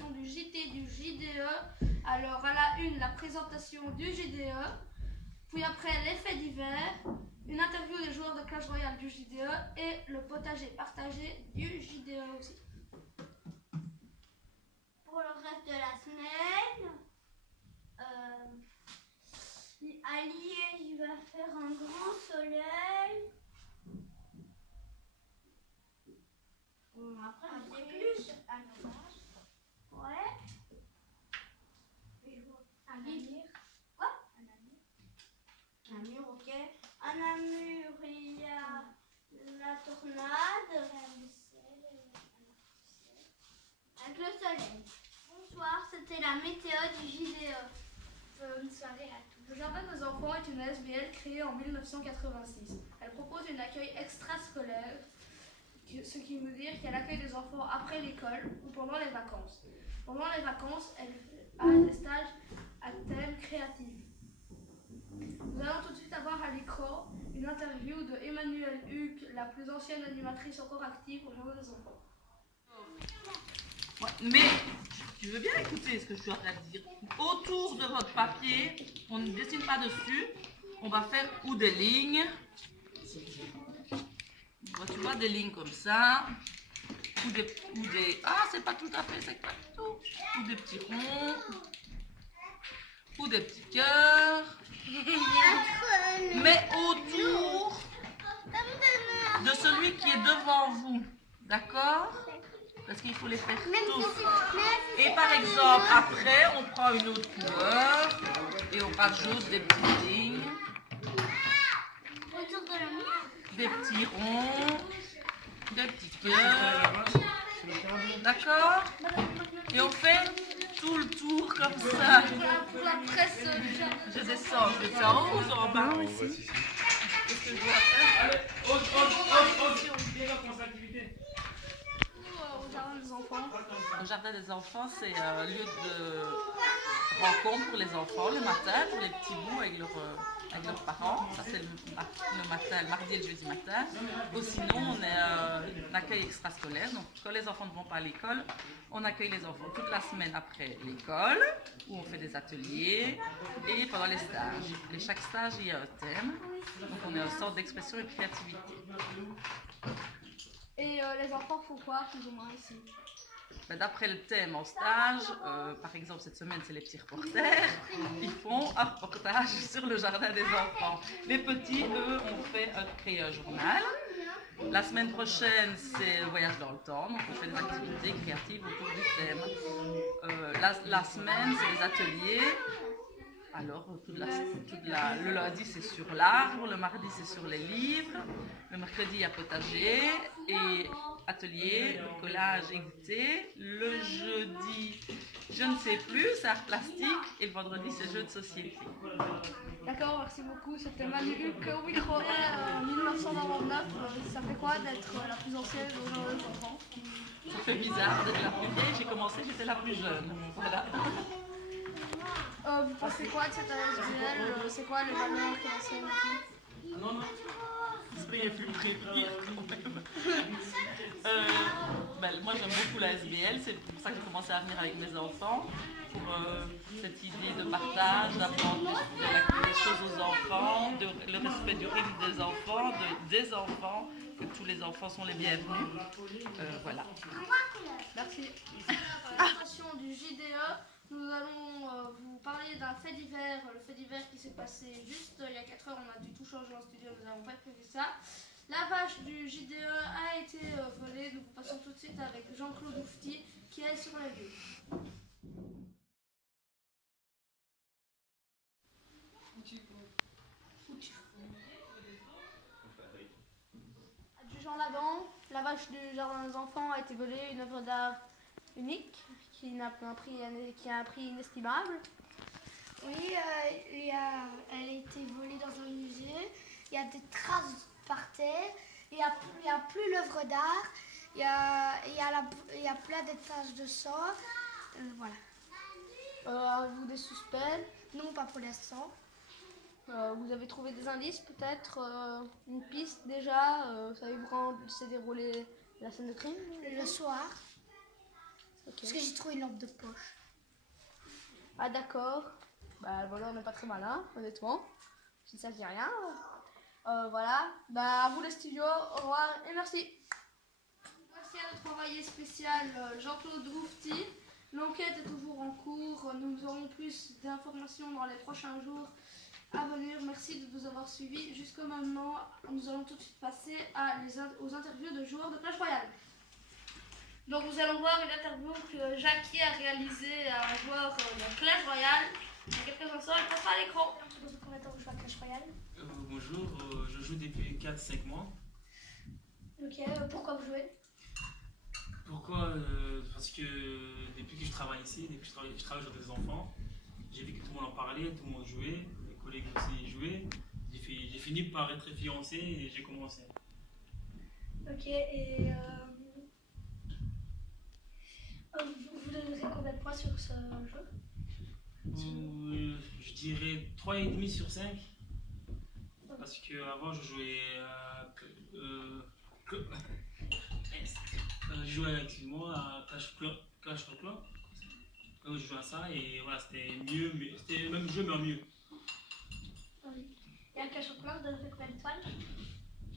édition du JT du JDE. Alors à la une, la présentation du JDE, puis après les faits divers, une interview des joueurs de Clash Royale du JDE et le potager partagé du JDE aussi. Pour le reste de la semaine, à Liège, il va faire un grand soleil. Après, je sais plus. Un orage. Ouais. Un Namur. Quoi? Un Namur. Namur, ok. À Namur, il y a la tornade. Avec le soleil. Bonsoir, c'était la météo du JDE. Bonne soirée à tous. Le Jardin des enfants est une SBL créée en 1986. Elle propose un accueil extrascolaire, ce qui veut dire qu'elle accueille des enfants après l'école ou pendant les vacances. Pendant les vacances, elle a des stages à thème créatif. Nous allons tout de suite avoir à l'écran une interview de Emmanuelle Huc, la plus ancienne animatrice encore active au Jardin des enfants. Ouais, mais tu veux bien écouter ce que je suis en train de dire. Autour de votre papier, on ne dessine pas dessus, on va faire ou des lignes. Tu vois des lignes comme ça, ou des ah, c'est pas tout à fait, c'est pas tout. Ou des petits ronds, ou des petits cœurs. Mais autour de celui qui est devant vous, d'accord? Parce qu'il faut les faire tous. Et par exemple, après, on prend une autre couleur et on rajoute des petites lignes, des petits ronds, des petits cœurs. D'accord? Et on fait tout le tour comme ça. Pour la presse du jardin. Je descends en haut ou en bas? Qu'est-ce que je dois faire? Au Jardin des enfants. Le jardin des enfants, c'est un lieu de rencontre pour les enfants le matin, pour les petits bouts avec leurs parents. Ça, c'est le matin, le mardi et le jeudi matin. Ou sinon, on est un accueil extrascolaire. Donc, quand les enfants ne vont pas à l'école, on accueille les enfants toute la semaine après l'école, où on fait des ateliers, et pendant les stages. Et chaque stage, il y a un thème. Donc, on est un centre d'expression et de créativité. Et les enfants font quoi plus ou moins ici? D'après le thème en stage, par exemple cette semaine c'est les petits reporters, ils font un reportage sur le jardin des enfants. Les petits, eux, ont créé un journal. La semaine prochaine c'est le voyage dans le temps, donc on fait des activités créatives autour du thème. La semaine c'est des ateliers. Alors, le lundi c'est sur l'arbre, le mardi c'est sur les livres, le mercredi il y a potager et atelier, bricolage et goûter. Le jeudi, je ne sais plus, c'est art plastique et le vendredi c'est jeux de société. D'accord, merci beaucoup. C'était Manu Huc au micro en 1999. Ça fait quoi d'être la plus ancienne au Jardin des enfants? Ça fait bizarre d'être la plus vieille, j'ai commencé, j'étais la plus jeune. Voilà. Vous pensez quoi de cette SBL? C'est quoi les valeurs qu'elle enseigne ici? Non, non, c'est plus pire quand même. Moi j'aime beaucoup la SBL, c'est pour ça que j'ai commencé à venir avec mes enfants, pour cette idée de partage, d'apprendre des choses aux enfants, le respect du rythme des enfants, que tous les enfants sont les bienvenus. Voilà. Merci. Présentation du JDE. Nous allons vous parler d'un fait divers, le fait divers qui s'est passé juste il y a 4 heures. On a dû tout changer en studio, nous n'avons pas prévu ça. La vache du JDE a été volée. Nous passons tout de suite avec Jean-Claude Oufti qui est sur les lieux. Adjudant Laban, la vache du Jardin des enfants a été volée, une œuvre d'art unique qui a un prix inestimable. Oui, elle a été volée dans un musée. Il y a des traces par terre. Il n'y a plus l'œuvre d'art. Il y a plein de taches de sang. Voilà. Avez-vous des suspects? Non, pas pour l'instant. Vous avez trouvé des indices, peut-être une piste déjà? Savez-vous quand s'est déroulée la scène de crime? Le soir. Parce que j'ai trouvé une lampe de poche. Ah d'accord. Bah voilà, on n'est pas très malin, honnêtement. Je ne sais rien. Voilà. Bah à vous les studios, au revoir et merci. Merci à notre envoyé spécial Jean-Claude Roufty. L'enquête est toujours en cours. Nous aurons plus d'informations dans les prochains jours à venir. Merci de nous avoir suivis jusqu'au maintenant. Nous allons tout de suite passer aux interviews de joueurs de Clash Royale. Donc nous allons voir une interview que Jackie a réalisée à un joueur de Clash Royale. Dans quelques instants, il passera à l'écran. Combien de temps vous jouez à Clash Royale? Bonjour, je joue depuis 4-5 mois. Ok, pourquoi vous jouez? Pourquoi Parce que depuis que je travaille ici, depuis que je travaille sur des enfants, j'ai vu que tout le monde en parlait, tout le monde jouait, mes collègues aussi jouaient. J'ai fini par être fiancé et j'ai commencé. Ok, et vous donnerez combien de points sur ce jeu? Je dirais 3,5 sur 5. Parce qu'avant je jouais je jouais excuse-moi à Clash Royale. Je jouais à ça et voilà, c'était mieux, mais c'était le même jeu mais en mieux. Oui. Et à Clash Royale, vous donnerez combien d'étoiles?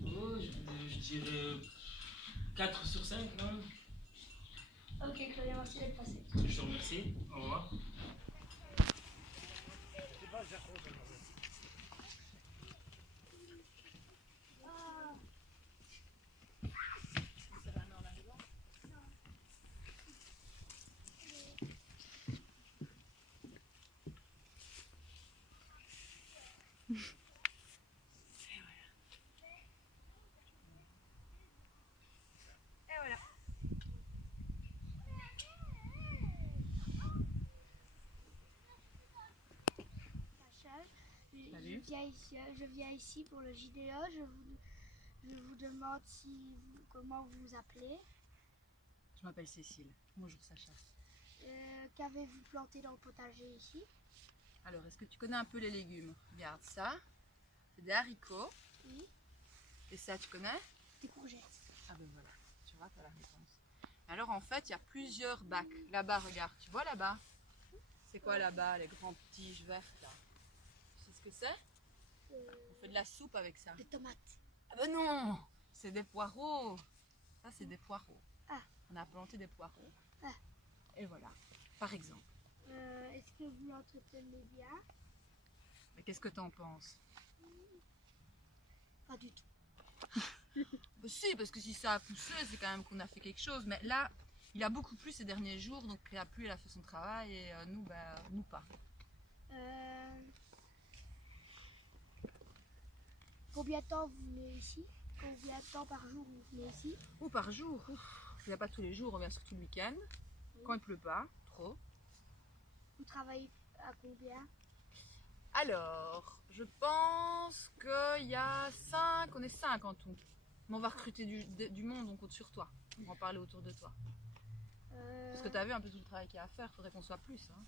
Je dirais 4 sur 5. Hein. Ok, Claudia, merci d'être passée. Je te remercie. Au revoir. Salut. Je viens ici pour le JDE. Je vous demande comment vous vous appelez. Je m'appelle Cécile. Bonjour Sacha. Qu'avez-vous planté dans le potager ici? Alors, est-ce que tu connais un peu les légumes? Regarde ça. C'est des haricots. Oui. Et ça, tu connais? Des courgettes. Ah ben voilà, tu vois, tu as la réponse. Alors en fait, il y a plusieurs bacs. Là-bas, regarde, tu vois là-bas? C'est quoi là-bas, les grands tiges vertes là? Tu sais ce que c'est? On fait de la soupe avec ça. Des tomates. Ah ben non! C'est des poireaux. Ça, c'est des poireaux. Ah. On a planté des poireaux. Ah. Et voilà, par exemple. Est-ce que vous l'entretenez bien? Mais qu'est-ce que tu en penses? Pas du tout. Bah si, parce que si ça a poussé, c'est quand même qu'on a fait quelque chose. Mais là, il a beaucoup plu ces derniers jours, donc la pluie, elle a fait son travail et nous, nous pas. Combien de temps vous venez ici? Combien de temps par jour vous venez ici? Ou par jour. Je viens pas tous les jours, on vient surtout le week-end. Quand il pleut pas, trop. Vous travaillez à combien? Alors, je pense qu'il y a 5, on est 5 en tout. Mais on va recruter du monde, on compte sur toi. On va en parler autour de toi. Parce que tu as vu un peu tout le travail qu'il y a à faire, il faudrait qu'on soit plus. Hein.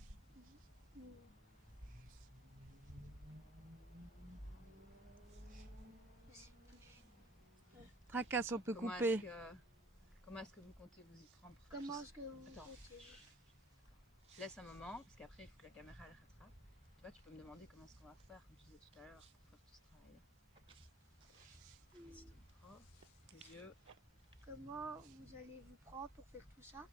Tracasse, on peut Comment couper. Comment est-ce que vous comptez vous y prendre pour Comment tout est-ce que vous Attends. comptez? Je laisse un moment, parce qu'après il faut que la caméra elle rattrape. Tu vois, tu peux me demander comment est-ce qu'on va faire, comme tu disais tout à l'heure, pour faire tout ce travail-là. Vas-y, ton tes yeux. Comment vous allez vous prendre pour faire tout ça?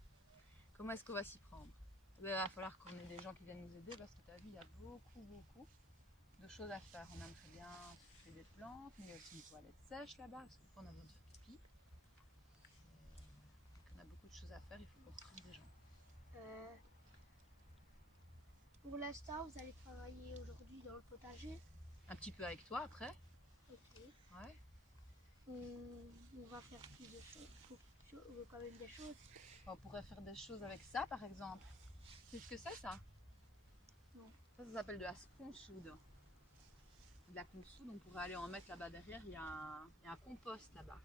Comment est-ce qu'on va s'y prendre? Il va falloir qu'on ait des gens qui viennent nous aider, parce que tu as vu, il y a beaucoup de choses à faire. On aimerait bien s'occuper des plantes, mais il y a aussi une toilette sèche là-bas, parce que on a besoin de faire pipi. On a beaucoup de choses à faire, il faut qu'on recrute des gens. Pour l'instant, vous allez travailler aujourd'hui dans le potager. Un petit peu avec toi après. Ok. Ouais. On va faire plus de choses. Quand même des choses. On pourrait faire des choses avec ça par exemple. C'est ce que c'est ça? Non. Ça s'appelle de la sponsoude. De la consoude, on pourrait aller en mettre là-bas derrière, il y a un compost là-bas.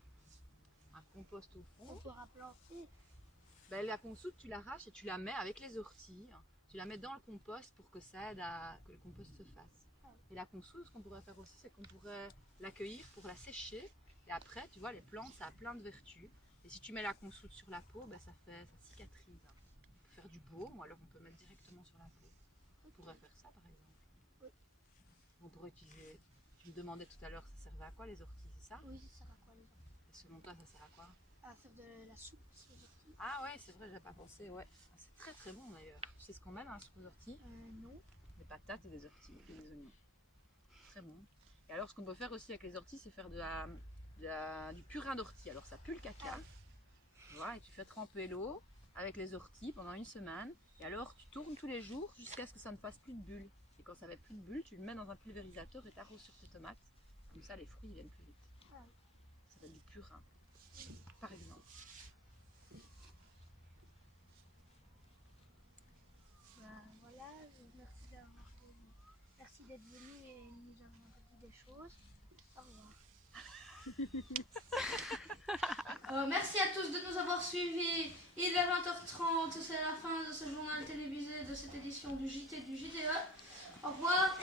Un compost au On fond. pourra planter. Ben, la consoude, tu l'arraches et tu la mets avec les orties. Tu la mets dans le compost pour que ça aide à que le compost se fasse. Et la consoude, ce qu'on pourrait faire aussi, c'est qu'on pourrait l'accueillir pour la sécher. Et après, tu vois, les plantes, ça a plein de vertus. Et si tu mets la consoude sur la peau, ben, ça cicatrise. faire du baume, ou alors on peut mettre directement sur la peau. On pourrait faire ça par exemple. Oui. On pourrait utiliser, tu me demandais tout à l'heure, ça servait à quoi les orties, c'est ça? Oui, ça sert à quoi les orties? Et selon toi, ça sert à quoi? À faire de la soupe sur les orties. Ah ouais, c'est vrai, j'ai pas pensé, ouais. Ah, c'est très très bon d'ailleurs. Tu sais ce qu'on met dans la soupe aux orties? Non. Des patates et des orties et des oignons. Très bon. Et alors ce qu'on peut faire aussi avec les orties, c'est faire du purin d'ortie. Alors ça pue le caca. Tu vois, et tu fais tremper l'eau avec les orties pendant 1 semaine. Et alors tu tournes tous les jours jusqu'à ce que ça ne fasse plus de bulles. Et quand ça fait plus de bulles, tu le mets dans un pulvérisateur et t'arroses sur tes tomates. Comme ça les fruits viennent plus vite. Ah. Ça fait du purin, par exemple. Voilà, merci d'être venu et nous avoir dit des choses. Au revoir. Merci à tous de nous avoir suivis. Il est 20h30, c'est la fin de ce journal télévisé, de cette édition du JT du JDE. Au revoir.